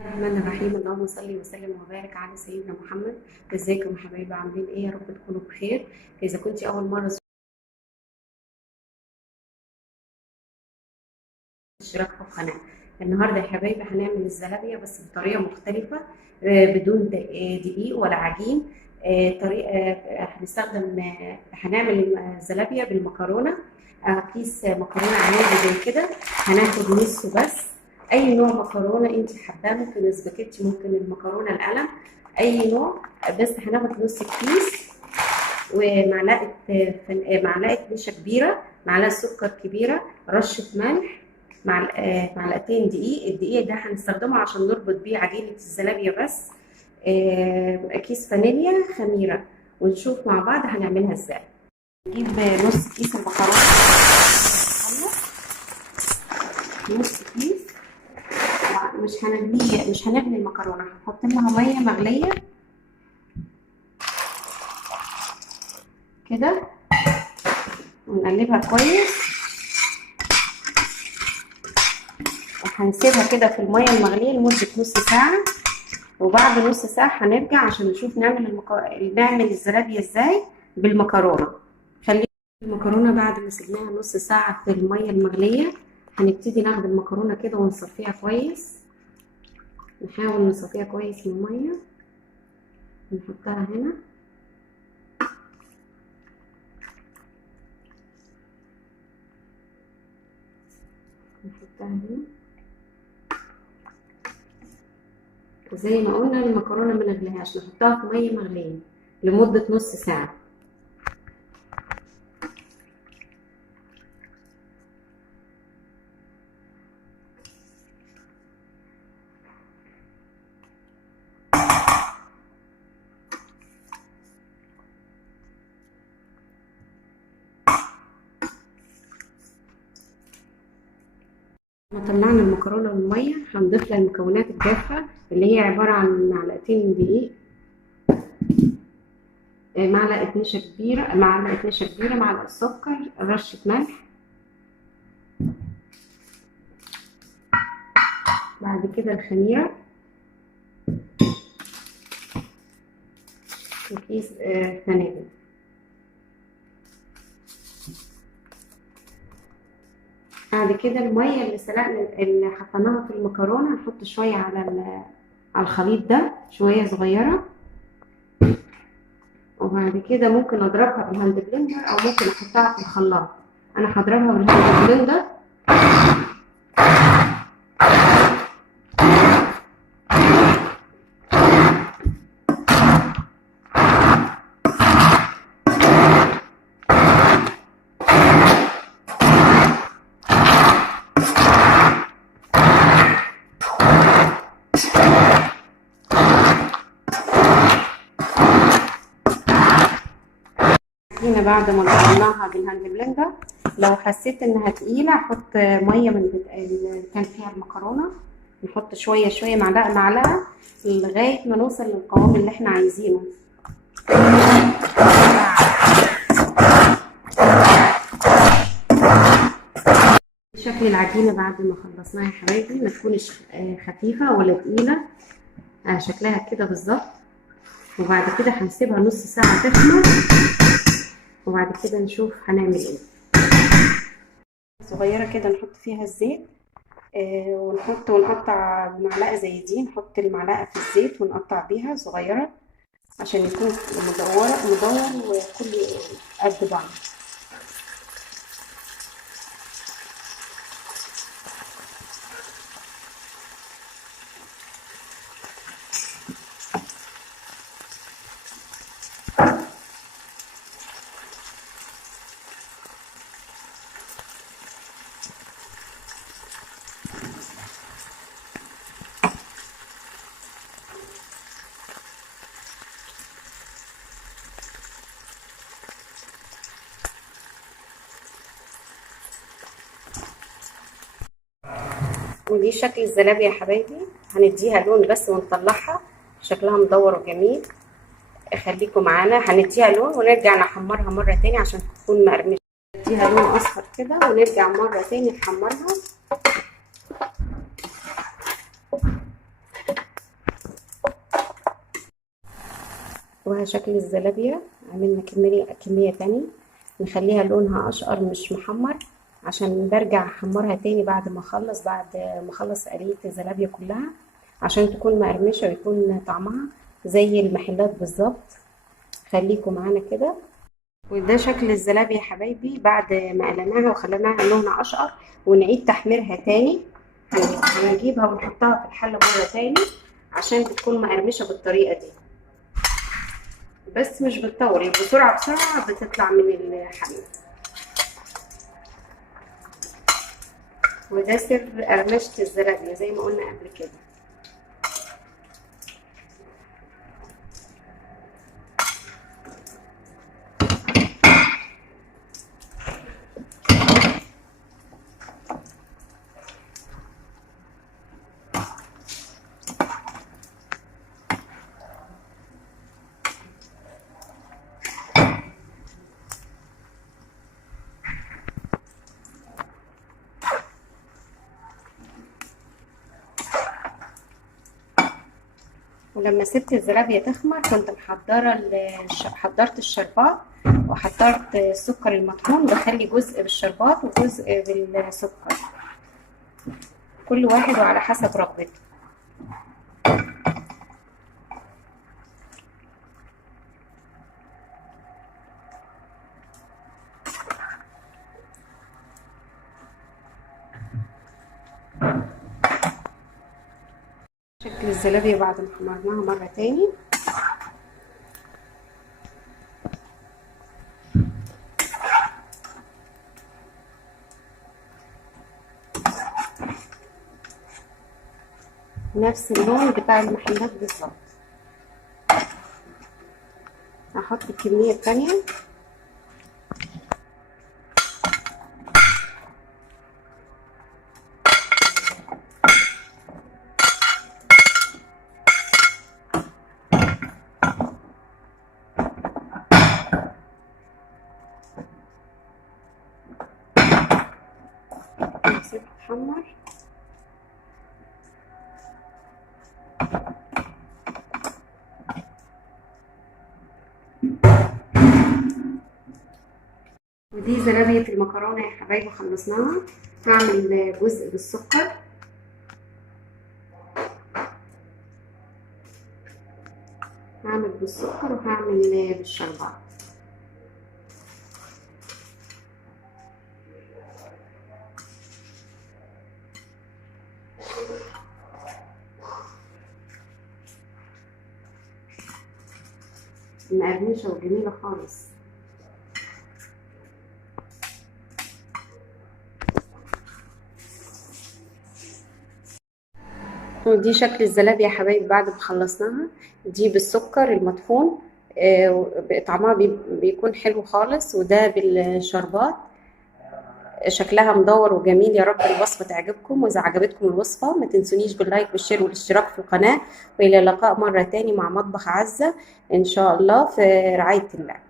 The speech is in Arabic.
الرحمن الرحيم. اللهم صل وسلم وبارك على سيدنا محمد. ازيكم يا حبايبي؟ عاملين ايه؟ يا رب تكونوا بخير. اذا كنت اول مره اشتراك في القناه. النهارده يا حبايبي هنعمل الزلابيه بس بطريقه مختلفه، بدون دقيق ولا عجين. طريقه هنستخدم، هنعمل الزلابيه بالمكرونه. كيس مكرونه عادي زي كده، هناخد نصه بس. اي نوع مكرونه انت حباه، ممكن سباكيتي، ممكن المكرونه القلم، اي نوع. بس هناخد نص الكيس، ومعلقه معلقه نشا كبيره، معلقه سكر كبيره، رشه ملح، معلقتين دقيق. الدقيق ده هنستخدمه عشان نربط بيه عجينه الزلابيه بس. كيس فانيليا خميره. ونشوف مع بعض هنعملها ازاي. نجيب نص كيس المكرونه، نص كيس. مش هنغلي المكرونه، هنحط لها ميه مغليه كده ونقلبها كويس، وهنسيبها كده في الميه المغليه لمده نص ساعه. وبعد نص ساعه هنرجع عشان نشوف نعمل الزلابيه ازاي بالمكرونه. خلي المكرونه بعد ما سيبناها نص ساعه في الميه المغليه، هنبتدي ناخد المكرونه كده ونصفيها كويس. نحاول نصفيها كويس من الميه، نحطها هنا، نحطها هنا. وزي ما قلنا المكرونه ما نغليهاش، نحطها في ميه مغليه لمده نص ساعه. لما طلعنا المكرونه من الميه، هنضيف لها المكونات الجافه اللي هي عباره عن معلقتين دقيق، معلقه نشا كبيره، معلقه سكر، رشه ملح. بعد كده الخميره، وكيس فانيليا. بعد كده الميه اللي حطيناها في المكرونه نحط شويه على الخليط ده، شويه صغيره. وبعد كده ممكن اضربها بالهاند بلندر او ممكن احطها في الخلاط. انا هضربها بالهاند بلندر. هنا بعد ما ضربناها بالهاند بلندر، لو حسيت انها تقيله احط ميه من اللي كان فيها المكرونه. نحط شويه شويه، معلقه معلقه، لغايه ما نوصل للقوام اللي احنا عايزينه. شكل العجينه بعد ما خلصناها يا حبايبي ما تكونش خفيفه ولا تقيله، شكلها كده بالظبط. وبعد كده هنسيبها نص ساعه تخمر، وبعد كده نشوف هنعمل ايه. صغيره كده نحط فيها الزيت، ونحط معلقه زي دي، نحط المعلقه في الزيت ونقطع بيها صغيره عشان يكون مدور وكل قد بعض. ودي شكل الزلابيه يا حبايبي. هنديها لون بس ونطلعها، شكلها مدور وجميل. خليكم معانا، هنديها لون ونرجع نحمرها مره تاني عشان تكون مقرمشه. نديها لون اصفر كده ونرجع مره تاني نحمرها. وهي شكل الزلابية. عملنا كمية تانية، نخليها لونها أشقر مش محمر، عشان برجع أحمرها تاني بعد ما أخلص قلية الزلابية كلها، عشان تكون مقرمشة ويكون طعمها زي المحلات بالظبط. خليكم معانا كده. وده شكل الزلابية يا حبايبي بعد ما قلناها وخليناها لونها أشقر. ونعيد تحميرها تاني، هنجيبها ونحطها في الحلة مرة تاني عشان بتكون مقرمشة بالطريقة دي، بس مش بتطول، بسرعة بتطلع من الحلة. وده سر قرمشة الزلابية زي ما قلنا قبل كده. ولما سبت الزلابية تخمر كنت حضرت الشربات، وحضرت السكر المطحون، بخلي جزء بالشربات وجزء بالسكر، كل واحد وعلى حسب رغبته. شكل الزلابية بعد ما حمرناها مرة تاني. نفس اللون بتاع المحلات بالظبط. هحط الكمية التانية. نسيب تحمر. ودي زلابية المكرونة يا حبايبي خلصناها. هعمل جزء بالسكر، هعمل بالسكر وهعمل بالشربات. مقرمشة وجميلة خالص. ودي شكل الزلابية يا حبايبي بعد ما خلصناها. دي بالسكر المطحون، طعمها بيكون حلو خالص. وده بالشربات، شكلها مدور وجميل. يا رب الوصفة تعجبكم، وإذا عجبتكم الوصفة ما تنسونيش باللايك والشير والاشتراك في القناة. وإلى اللقاء مرة تاني مع مطبخ عزة إن شاء الله، في رعاية الله.